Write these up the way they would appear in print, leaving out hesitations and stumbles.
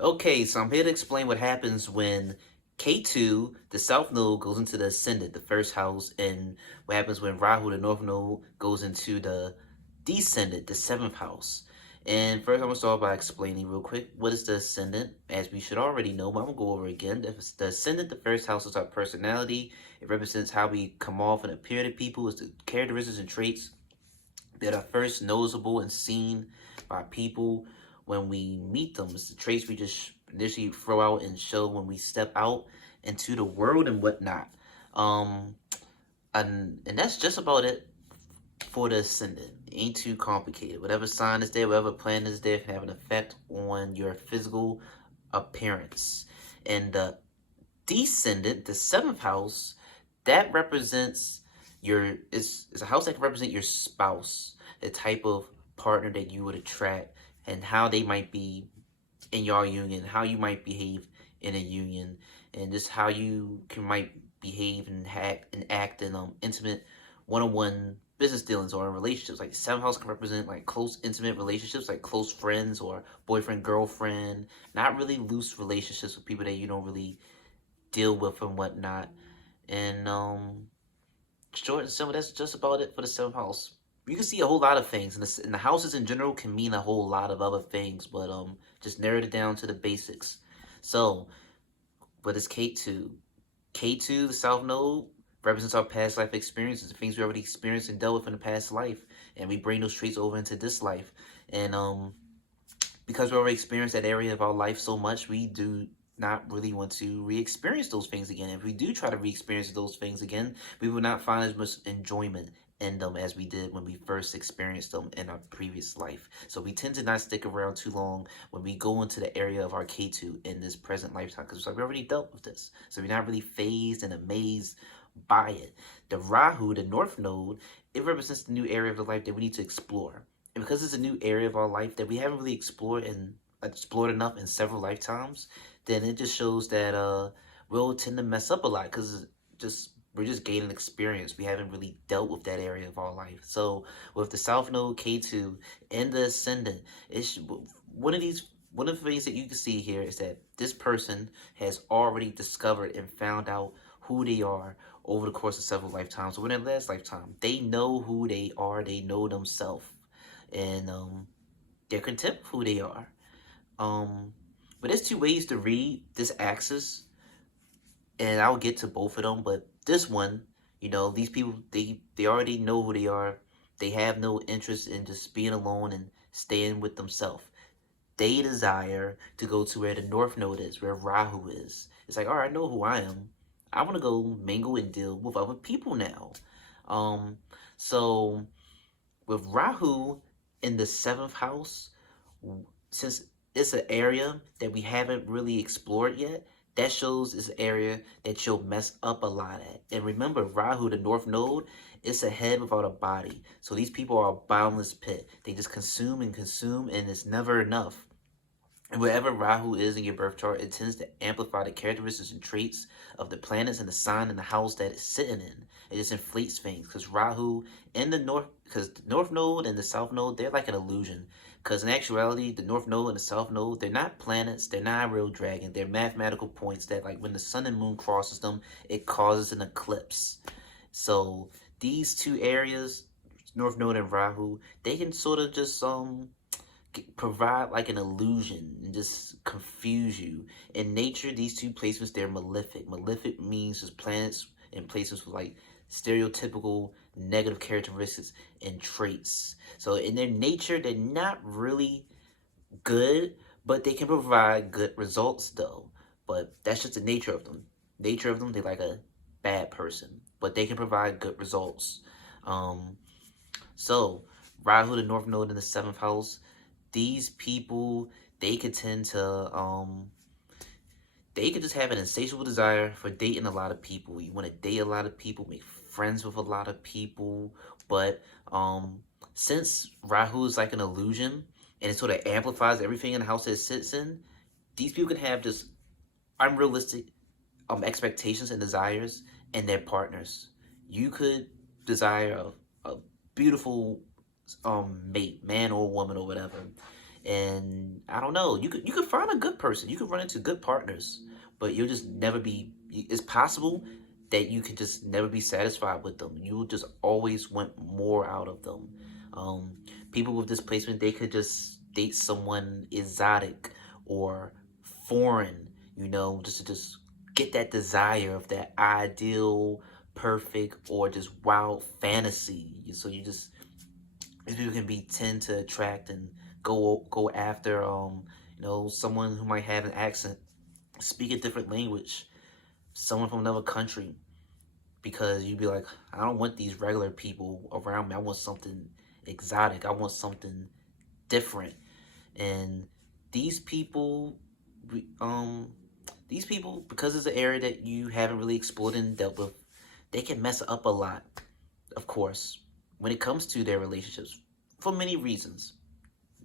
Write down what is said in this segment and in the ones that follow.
Okay, so I'm here to explain what happens when Ketu, the south node, goes into the ascendant, the first house, and what happens when Rahu, the north node, goes into the descendant, the seventh house. And first, I'm going to start by explaining real quick what is the ascendant, as we should already know, but I'm going to go over it again. The ascendant, the first house, is our personality. It represents how we come off and appear to people. It's the characteristics and traits that are first noticeable and seen by people when we meet them. It's the traits we just initially throw out and show when we step out into the world and whatnot. Um, and that's just about it for the ascendant. Ain't too complicated. Whatever sign is there, whatever planet is there, can have an effect on your physical appearance. And the descendant, the seventh house, that represents your is a house that can represent your spouse, the type of partner that you would attract, and how they might be in your union, how you might behave in a union, and just how you can might behave and act in intimate one-on-one business dealings or in relationships. Like seventh house can represent like close intimate relationships, like close friends or boyfriend girlfriend, not really loose relationships with people that you don't really deal with and whatnot. And short and simple, that's just about it for the seventh house. You can see a whole lot of things, and the houses in general can mean a whole lot of other things, but just narrowed it down to the basics. So, what is K2? K2, the south node, represents our past life experiences, the things we already experienced and dealt with in the past life, and we bring those traits over into this life. And because we already experienced that area of our life so much, we do not really want to re-experience those things again. If we do try to re-experience those things again, we will not find as much enjoyment in them as we did when we first experienced them in our previous life. So we tend to not stick around too long when we go into the area of our K2 in this present lifetime, because like we already dealt with this. So we're not really phased and amazed by it. The Rahu, the north node, it represents the new area of the life that we need to explore. And because it's a new area of our life that we haven't really explored enough in several lifetimes, then it just shows that we'll tend to mess up a lot because just we're just gaining experience. We haven't really dealt with that area of our life. So with the South Node K2 and the Ascendant, it's one of these one of the things that you can see here is that this person has already discovered and found out who they are over the course of several lifetimes. So in their last lifetime, they know who they are. They know themselves, and they're content with who they are. Um, but there's two ways to read this axis, and I'll get to both of them. But this one, these people they already know who they are. They have no interest in just being alone and staying with themselves. They desire to go to where the North Node is, where Rahu is. It's like, all right, I know who I am. I want to go mingle and deal with other people now. Um, so with Rahu in the seventh house, since it's an area that we haven't really explored yet, that shows it's an area that you'll mess up a lot at. And remember, Rahu, the north node, it's a head without a body. So these people are a bottomless pit. They just consume and consume, and it's never enough. And wherever Rahu is in your birth chart, it tends to amplify the characteristics and traits of the planets and the sign and the house that it's sitting in. It just inflates things because Rahu in the north, because the north node and the south node, they're like an illusion. Because in actuality, the north node and the south node, they're not planets, they're not a real dragon. They're mathematical points that, like, when the sun and moon crosses them, it causes an eclipse. So these two areas, north node and Rahu, they can sort of just provide like an illusion and just confuse you. In nature, these two placements, they're malefic. Malefic means just planets and places with like stereotypical negative characteristics and traits. So in their nature, they're not really good, but they can provide good results though. But that's just the nature of them. Nature of them, they're like a bad person, but they can provide good results. Um, so Rahu, the North Node in the seventh house, these people, they could tend to they could just have an insatiable desire for dating a lot of people. You want to date a lot of people, make friends with a lot of people, but since Rahu is like an illusion and it sort of amplifies everything in the house that it sits in, these people can have just unrealistic expectations and desires in their partners. You could desire a beautiful mate, man or woman or whatever, And I don't know, you could find a good person, you could run into good partners, but you'll just never be. It's possible that you can just never be satisfied with them. You will just always want more out of them. Um, People with displacement, they could just date someone exotic or foreign, just to just get that desire of that ideal, perfect, or just wild fantasy. So you just these people can be tend to attract and go after someone who might have an accent, speak a different language, someone from another country, because you'd be like, I don't want these regular people around me. I want something exotic. I want something different. And these people, these people, because it's an area that you haven't really explored and dealt with, they can mess up a lot, of course, when it comes to their relationships for many reasons.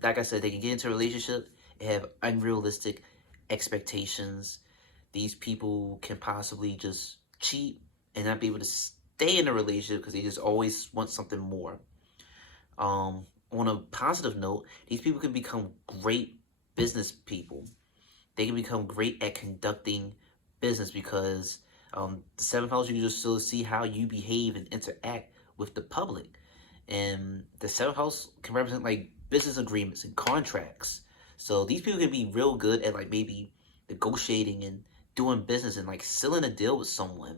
Like I said, they can get into a relationship and have unrealistic expectations. These people can possibly just cheat and not be able to stay in a relationship because they just always want something more. On a positive note, these people can become great business people. They can become great at conducting business because the seventh house, you can just still see how you behave and interact with the public. And the seventh house can represent like business agreements and contracts. So these people can be real good at like maybe negotiating and doing business and like sealing a deal with someone.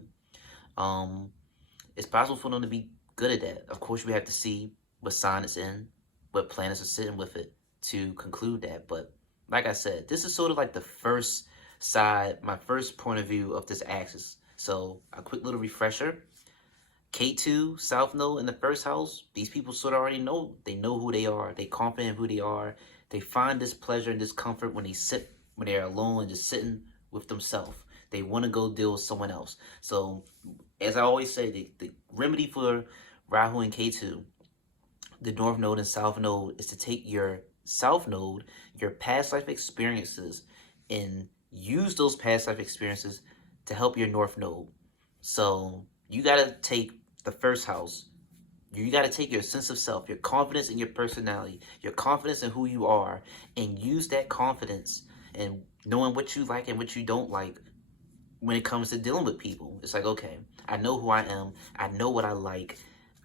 Um, it's possible for them to be good at that. Of course, we have to see what sign it's in, what planets are sitting with it to conclude that. But like I said, this is sort of like the first side, my first point of view of this axis. So a quick little refresher. K2, South Node in the first house, these people sort of already know. They know who they are. They confident in who they are. They find this pleasure and this comfort when they're alone and just sitting with themselves. They want to go deal with someone else. So, as I always say, the remedy for Rahu and Ketu, the North Node and South Node, is to take your South Node, your past life experiences, and use those past life experiences to help your North Node. So, you got to take the first house. You got to take your sense of self, your confidence in your personality, your confidence in who you are, and use that confidence and knowing what you like and what you don't like when it comes to dealing with people. It's like, okay, I know who I am. I know what I like.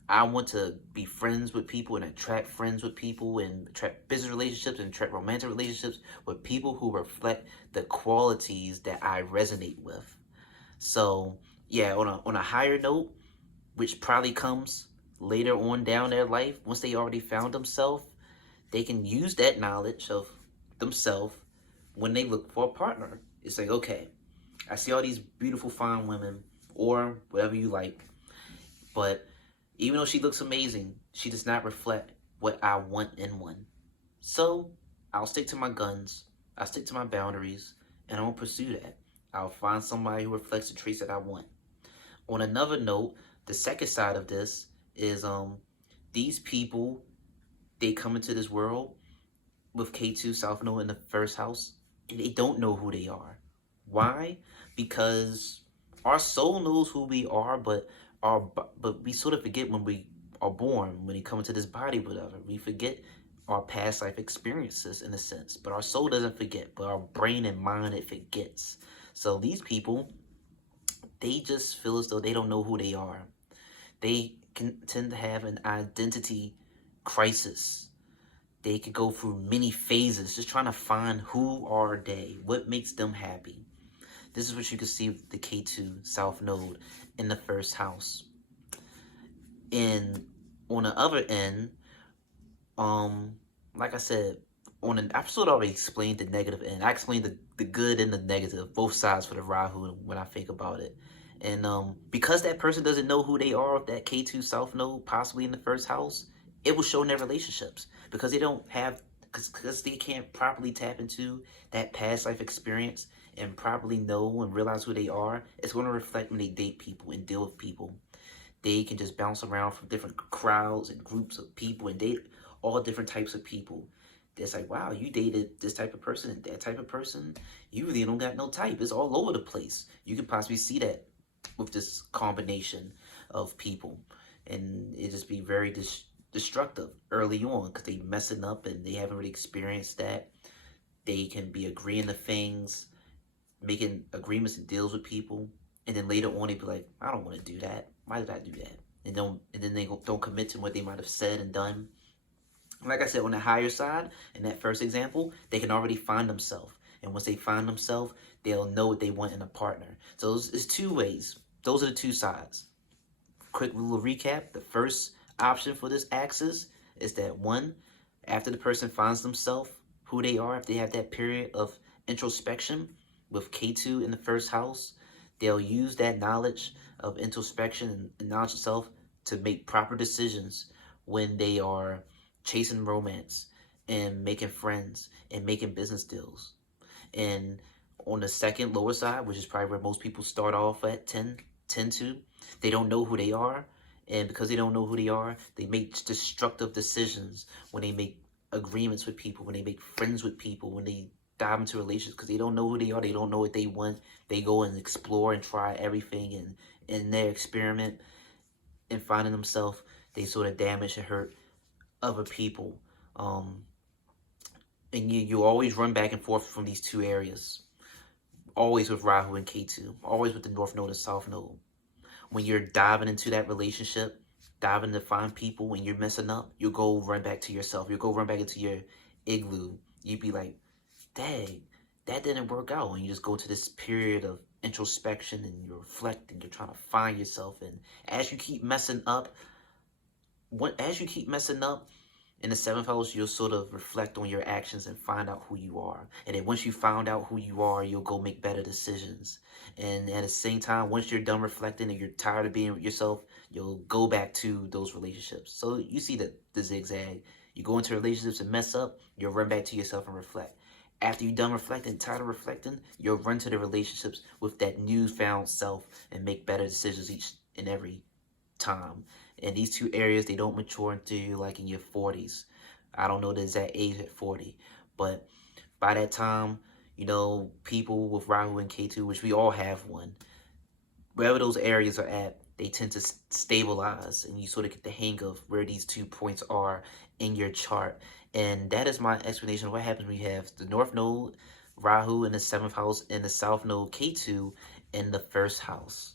I want to be friends with people and attract friends with people and attract business relationships and attract romantic relationships with people who reflect the qualities that I resonate with. So, yeah, on a higher note, which probably comes later on down their life, once they already found themselves, they can use that knowledge of themselves when they look for a partner. It's like, okay, I see all these beautiful, fine women, or whatever you like, but even though she looks amazing, she does not reflect what I want in one. So I'll stick to my guns, I'll stick to my boundaries, and I won't pursue that. I'll find somebody who reflects the traits that I want. On another note, the second side of this is these people, they come into this world with K2 South Node in the first house, and they don't know who they are. Why? Because our soul knows who we are, but we sort of forget when we are born, when we come into this body, whatever. We forget our past life experiences in a sense, but our soul doesn't forget, but our brain and mind, it forgets. So these people, they just feel as though they don't know who they are. They can tend to have an identity crisis. They could go through many phases just trying to find who are they, what makes them happy. This is what you can see with the K2 South Node in the first house. And on the other end, like I said, I've sort of already explained the negative end. I explained the good and the negative, both sides for the Rahu when I think about it. And because that person doesn't know who they are with that K2 South Node, possibly in the first house, it will show in their relationships because they don't have, because they can't properly tap into that past life experience and properly know and realize who they are. It's going to reflect when they date people and deal with people. They can just bounce around from different crowds and groups of people and date all different types of people. It's like, wow, you dated this type of person and that type of person. You really don't got no type. It's all over the place. You can possibly see that with this combination of people. And it just be very destructive early on because they messing up and they haven't really experienced that. They can be agreeing to things, making agreements and deals with people, and then later on they be like, I don't want to do that. Why did I do that? And then they don't commit to what they might have said and done. Like I said, on the higher side, in that first example, they can already find themselves. And once they find themselves, they'll know what they want in a partner. So it's two ways. Those are the two sides. Quick little recap. The first option for this axis is that one, after the person finds themselves, who they are, if they have that period of introspection with Ketu in the first house, they'll use that knowledge of introspection and knowledge of self to make proper decisions when they are chasing romance and making friends and making business deals. And on the second lower side, which is probably where most people start off at tend to, they don't know who they are. And because they don't know who they are, they make destructive decisions when they make agreements with people, when they make friends with people, when they dive into relationships because they don't know who they are, they don't know what they want. They go and explore and try everything, and in their experiment and finding themselves, they sort of damage and hurt other people. Um, and you always run back and forth from these two areas. Always with Rahu and Ketu. Always with the North Node and South Node. When you're diving into that relationship, diving to find people, when you're messing up, you'll go run back to yourself. You'll go run back into your igloo. You'd be like, dang, that didn't work out. And you just go to this period of introspection and you're reflecting. You're trying to find yourself. And as you keep messing up, in the seventh house, you'll sort of reflect on your actions and find out who you are. And then once you found out who you are, you'll go make better decisions. And at the same time, once you're done reflecting and you're tired of being yourself, you'll go back to those relationships. So you see the zigzag. You go into relationships and mess up, you'll run back to yourself and reflect. After you're done reflecting, tired of reflecting, you'll run to the relationships with that newfound self and make better decisions each and every time. And these two areas, they don't mature until like in your 40s. I don't know the exact age at 40, but by that time, people with Rahu and Ketu, which we all have one, wherever those areas are at, they tend to stabilize, and you sort of get the hang of where these 2 points are in your chart. And that is my explanation of what happens when you have the North Node, Rahu in the 7th house, and the South Node, Ketu, in the 1st house.